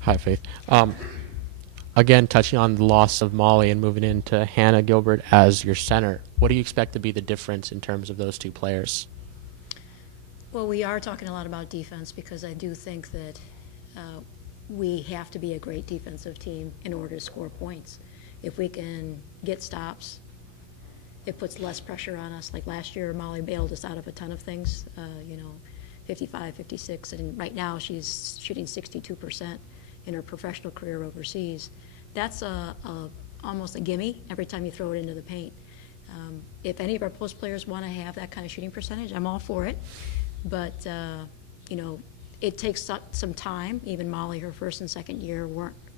Hi, Faith. Again, touching on the loss of Molly and moving into Hannah Gilbert as your center, what do you expect to be the difference in terms of those two players? Well, we are talking a lot about defense because I do think that we have to be a great defensive team in order to score points. If we can get stops, it puts less pressure on us. Like last year, Molly bailed us out of a ton of things, 55, 56, and right now she's shooting 62% in her professional career overseas. That's almost a gimme every time you throw it into the paint. If any of our post players want to have that kind of shooting percentage, I'm all for it. But, it takes some time. Even Molly, her first and second year,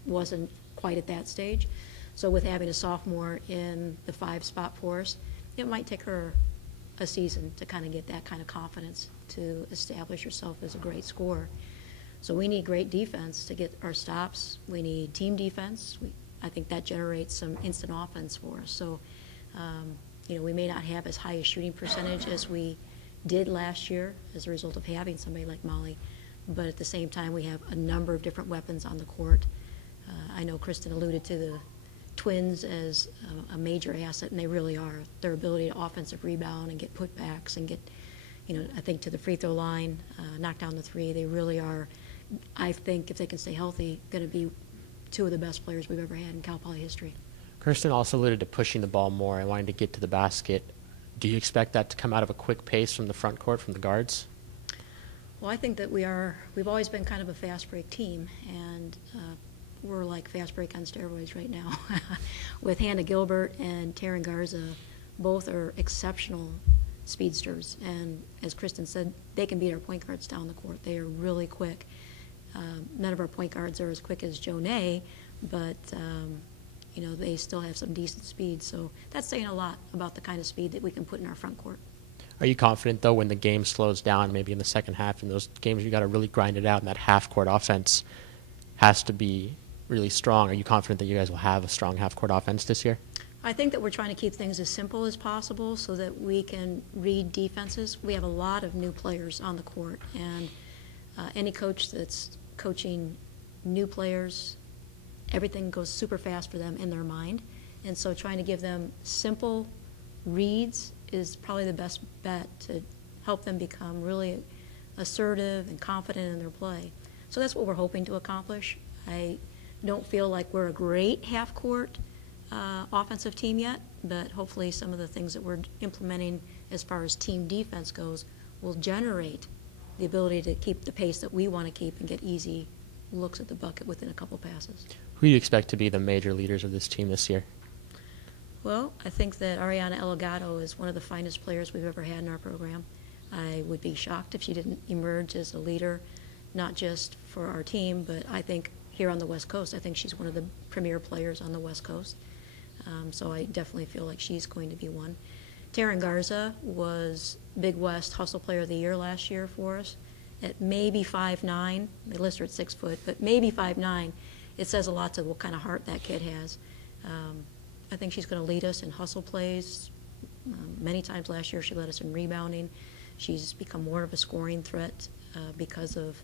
wasn't quite at that stage. So with having a sophomore in the 5 spot for us, it might take her a season to kind of get that kind of confidence to establish herself as a great scorer. So we need great defense to get our stops. We need team defense. I think that generates some instant offense for us. So, we may not have as high a shooting percentage as we did last year as a result of having somebody like Molly, but at the same time we have a number of different weapons on the court. I know Kristen alluded to the twins as a major asset, and they really are. Their ability to offensive rebound and get putbacks and get, I think to the free throw line, knock down the three, they really are, I think if they can stay healthy, going to be 2 of the best players we've ever had in Cal Poly history. Kirsten also alluded to pushing the ball more and wanting to get to the basket. Do you expect that to come out of a quick pace from the front court, from the guards? Well, I think that we've always been kind of a fast break team, and we're like fast break on steroids right now. With Hannah Gilbert and Taryn Garza, both are exceptional speedsters, and as Kristen said, they can beat our point guards down the court. They are really quick. None of our point guards are as quick as Jonay, but they still have some decent speed. So that's saying a lot about the kind of speed that we can put in our front court. Are you confident, though, when the game slows down, maybe in the second half, in those games you got to really grind it out, and that half-court offense has to be really strong? Are you confident that you guys will have a strong half-court offense this year? I think that we're trying to keep things as simple as possible so that we can read defenses. We have a lot of new players on the court, and any coach that's coaching new players, everything goes super fast for them in their mind. And so trying to give them simple reads is probably the best bet to help them become really assertive and confident in their play. So that's what we're hoping to accomplish. I don't feel like we're a great half-court offensive team yet, but hopefully some of the things that we're implementing as far as team defense goes will generate the ability to keep the pace that we want to keep and get easy looks at the bucket within a couple passes. Who do you expect to be the major leaders of this team this year? Well, I think that Ariana Elgato is one of the finest players we've ever had in our program. I would be shocked if she didn't emerge as a leader, not just for our team, but I think here on the West Coast. I think she's one of the premier players on the West Coast. So I definitely feel like she's going to be one. Taryn Garza was Big West Hustle Player of the Year last year for us. At maybe 5'9", they list her at 6 foot, but maybe 5'9", it says a lot to what kind of heart that kid has. I think she's going to lead us in hustle plays. Many times last year she led us in rebounding. She's become more of a scoring threat because of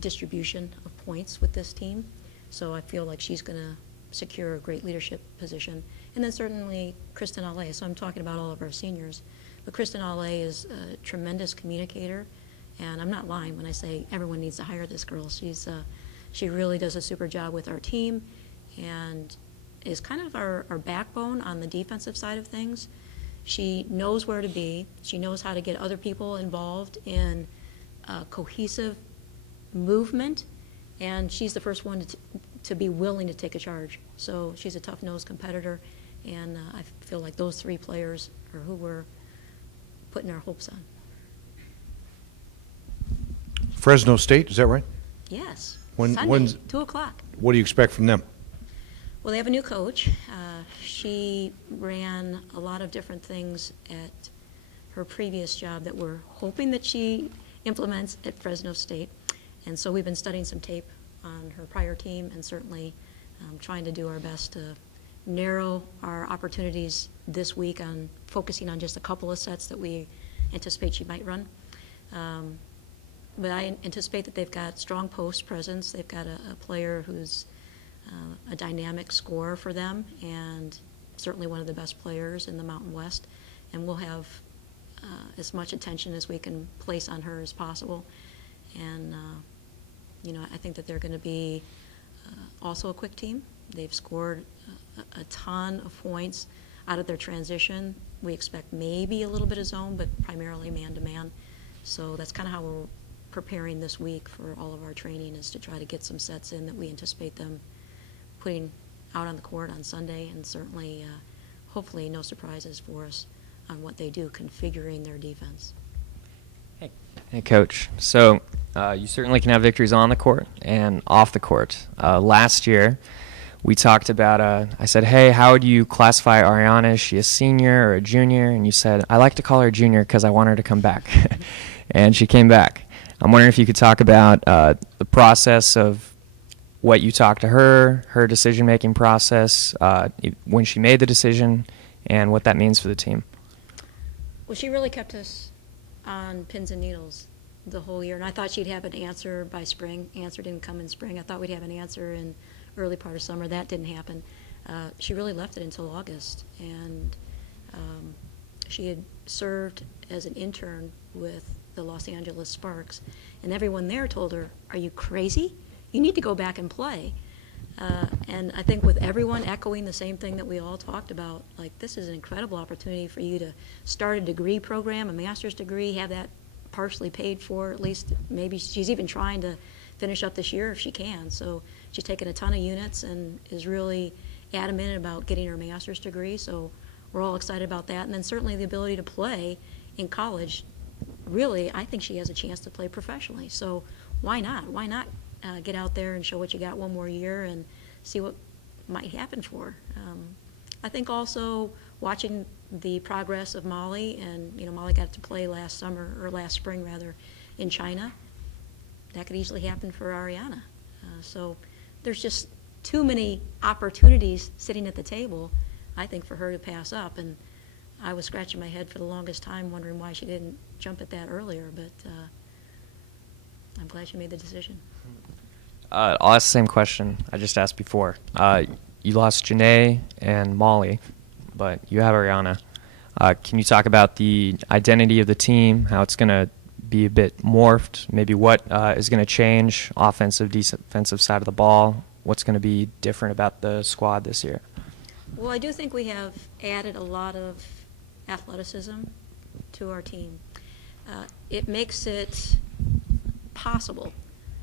distribution of points with this team. So I feel like she's going to secure a great leadership position. And then certainly Kristen Ale. So I'm talking about all of our seniors. But Kristen Ale is a tremendous communicator. And I'm not lying when I say everyone needs to hire this girl. She really does a super job with our team and is kind of our backbone on the defensive side of things. She knows where to be. She knows how to get other people involved in cohesive movement, and she's the first one to be willing to take a charge. So she's a tough-nosed competitor, and I feel like those 3 players are who we're putting our hopes on. Fresno State, is that right? Yes. When's 2 o'clock. What do you expect from them? Well, they have a new coach. She ran a lot of different things at her previous job that we're hoping that she implements at Fresno State. And so we've been studying some tape on her prior team and certainly trying to do our best to narrow our opportunities this week on focusing on just a couple of sets that we anticipate she might run. But I anticipate that they've got strong post presence. They've got a player who's a dynamic scorer for them, and certainly one of the best players in the Mountain West. And we'll have as much attention as we can place on her as possible. And, I think that they're going to be also a quick team. They've scored a ton of points out of their transition. We expect maybe a little bit of zone, but primarily man-to-man. So that's kind of how we're preparing this week for all of our training, is to try to get some sets in that we anticipate them putting out on the court on Sunday, and certainly, hopefully, no surprises for us on what they do configuring their defense. Hey, Coach. So you certainly can have victories on the court and off the court. Last year, we talked about, I said, hey, how would you classify Ariana? Is she a senior or a junior? And you said, I like to call her a junior because I want her to come back. And she came back. I'm wondering if you could talk about the process of what you talked to her decision-making process, when she made the decision, and what that means for the team. Well, she really kept us on pins and needles the whole year, and I thought she'd have an answer by spring. Answer didn't come in spring. I thought we'd have an answer in early part of summer. That didn't happen. She really left it until August, and she had served as an intern with the Los Angeles Sparks, and everyone there told her, are you crazy? You need to go back and play. And I think with everyone echoing the same thing that we all talked about, like, this is an incredible opportunity for you to start a degree program, a master's degree, have that partially paid for, at least. Maybe she's even trying to finish up this year if she can. So she's taken a ton of units and is really adamant about getting her master's degree. So we're all excited about that. And then certainly the ability to play in college. Really, I think she has a chance to play professionally. So why not? Why not get out there and show what you got one more year and see what might happen for her? I think also watching the progress of Molly, and Molly got to play last spring in China. That could easily happen for Ariana. So there's just too many opportunities sitting at the table, I think, for her to pass up. And I was scratching my head for the longest time wondering why she didn't jump at that earlier, but I'm glad she made the decision. I'll ask the same question I just asked before. You lost Janae and Molly, but you have Ariana. Can you talk about the identity of the team, how it's going to be a bit morphed, maybe what is going to change, offensive, defensive side of the ball, what's going to be different about the squad this year? Well, I do think we have added a lot of athleticism to our team. It makes it possible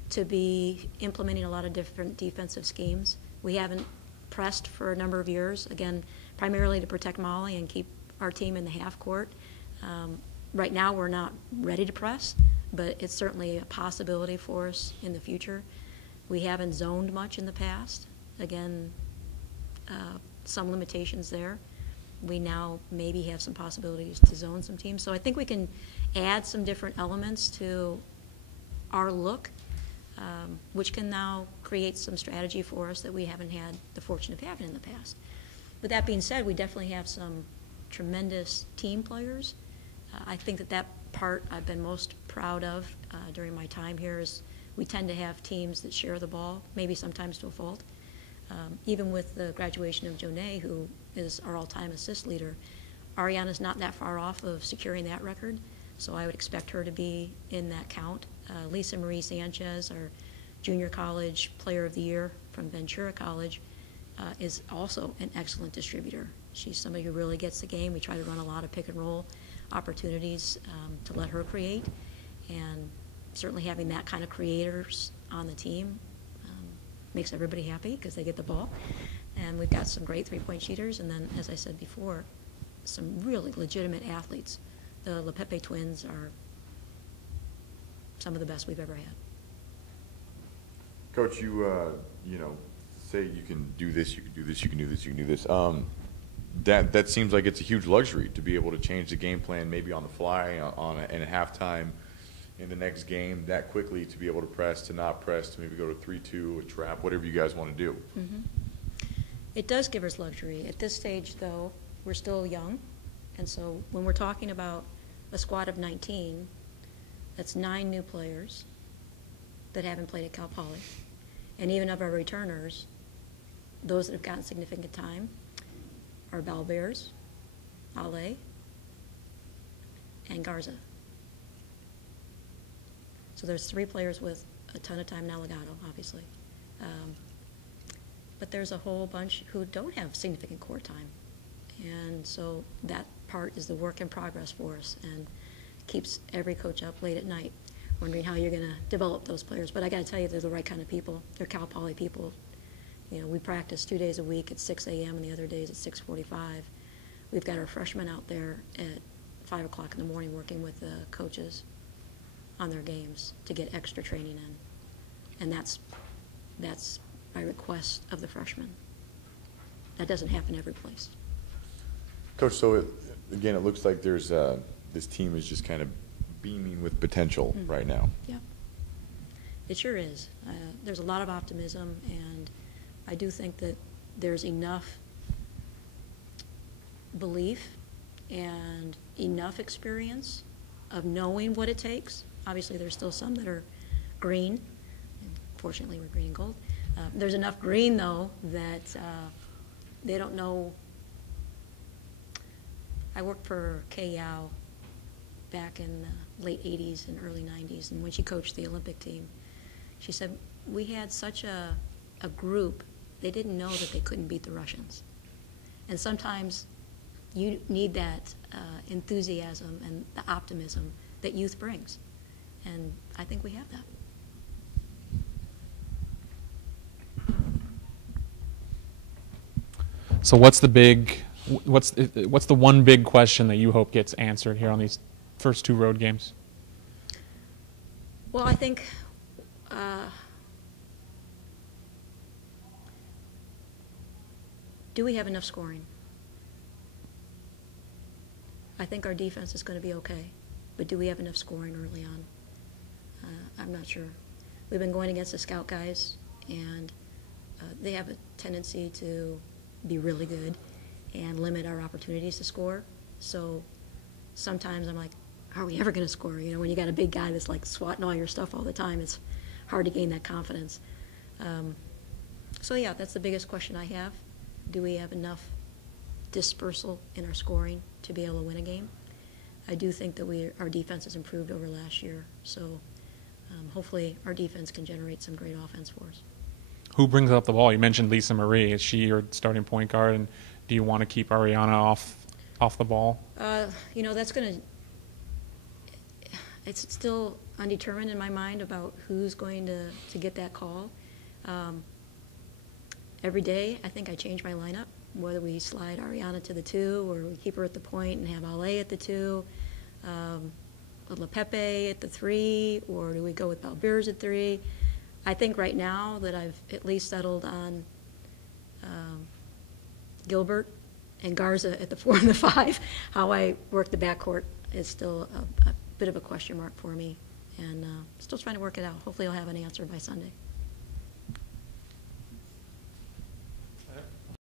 to be implementing a lot of different defensive schemes. We haven't pressed for a number of years, again, primarily to protect Molly and keep our team in the half court. Right now we're not ready to press, but it's certainly a possibility for us in the future. We haven't zoned much in the past. Again, some limitations there. We now maybe have some possibilities to zone some teams. So I think we can add some different elements to our look, which can now create some strategy for us that we haven't had the fortune of having in the past. With that being said, we definitely have some tremendous team players. I think that part I've been most proud of during my time here is we tend to have teams that share the ball, maybe sometimes to a fault. Even with the graduation of Janae, who is our all-time assist leader, Ariana's not that far off of securing that record, so I would expect her to be in that count. Lisa Marie Sanchez, our junior college player of the year from Ventura College, is also an excellent distributor. She's somebody who really gets the game. We try to run a lot of pick and roll opportunities to let her create, and certainly having that kind of creators on the team makes everybody happy because they get the ball. And we've got some great three-point shooters, and then, as I said before, some really legitimate athletes. The LePepe twins are some of the best we've ever had. Coach, you say you can do this, you can do this, you can do this, you can do this. That seems like it's a huge luxury to be able to change the game plan maybe on the fly in a halftime in the next game that quickly, to be able to press, to not press, to maybe go to 3-2, a trap, whatever you guys want to do. Mm-hmm. It does give us luxury. At this stage, though, we're still young, and so when we're talking about a squad of 19, That's 9 new players that haven't played at Cal Poly. And even of our returners, those that have gotten significant time are Bell Bears, Ale, and Garza. So there's 3 players with a ton of time now, Legato, obviously. But there's a whole bunch who don't have significant court time. And so that part is the work in progress for us and keeps every coach up late at night wondering how you're going to develop those players. But I got to tell you, they're the right kind of people. They're Cal Poly people. You know, we practice 2 days a week at 6 a.m. and the other days at 6:45. We've got our freshmen out there at 5 o'clock in the morning working with the coaches on their games to get extra training in. And that's by request of the freshmen. That doesn't happen every place. Coach, so again, it looks like there's this team is just kind of beaming with potential right now. Yeah, it sure is. There's a lot of optimism, and I do think that there's enough belief and enough experience of knowing what it takes. Obviously, there's still some that are green. Fortunately, we're green and gold. There's enough green, though, that they don't know. I worked for Kay Yao back in the late 80s and early 90s, and when she coached the Olympic team, she said, we had such a group, they didn't know that they couldn't beat the Russians. And sometimes you need that enthusiasm and the optimism that youth brings. And I think we have that. So what's the one big question that you hope gets answered here on these first 2 road games? Well, I think do we have enough scoring? I think our defense is going to be okay, but do we have enough scoring early on? I'm not sure. We've been going against the scout guys, and they have a tendency to be really good and limit our opportunities to score. So sometimes I'm like, are we ever going to score? You know, when you got a big guy that's like swatting all your stuff all the time, it's hard to gain that confidence. So yeah, that's the biggest question I have. Do we have enough dispersal in our scoring to be able to win a game? I do think that our defense has improved over last year, so hopefully our defense can generate some great offense for us. Who brings up the ball? You mentioned Lisa Marie. Is she your starting point guard, and do you want to keep Ariana off the ball? You know, it's still undetermined in my mind about who's going to get that call. Every day, I think I change my lineup, whether we slide Ariana to the 2 or we keep her at the point and have Ale at the 2, LaPepe at the 3, or do we go with Balbeers at 3? I think right now that I've at least settled on Gilbert and Garza at the 4 and the 5. How I work the backcourt is still a bit of a question mark for me, and still trying to work it out. Hopefully I'll have an answer by Sunday.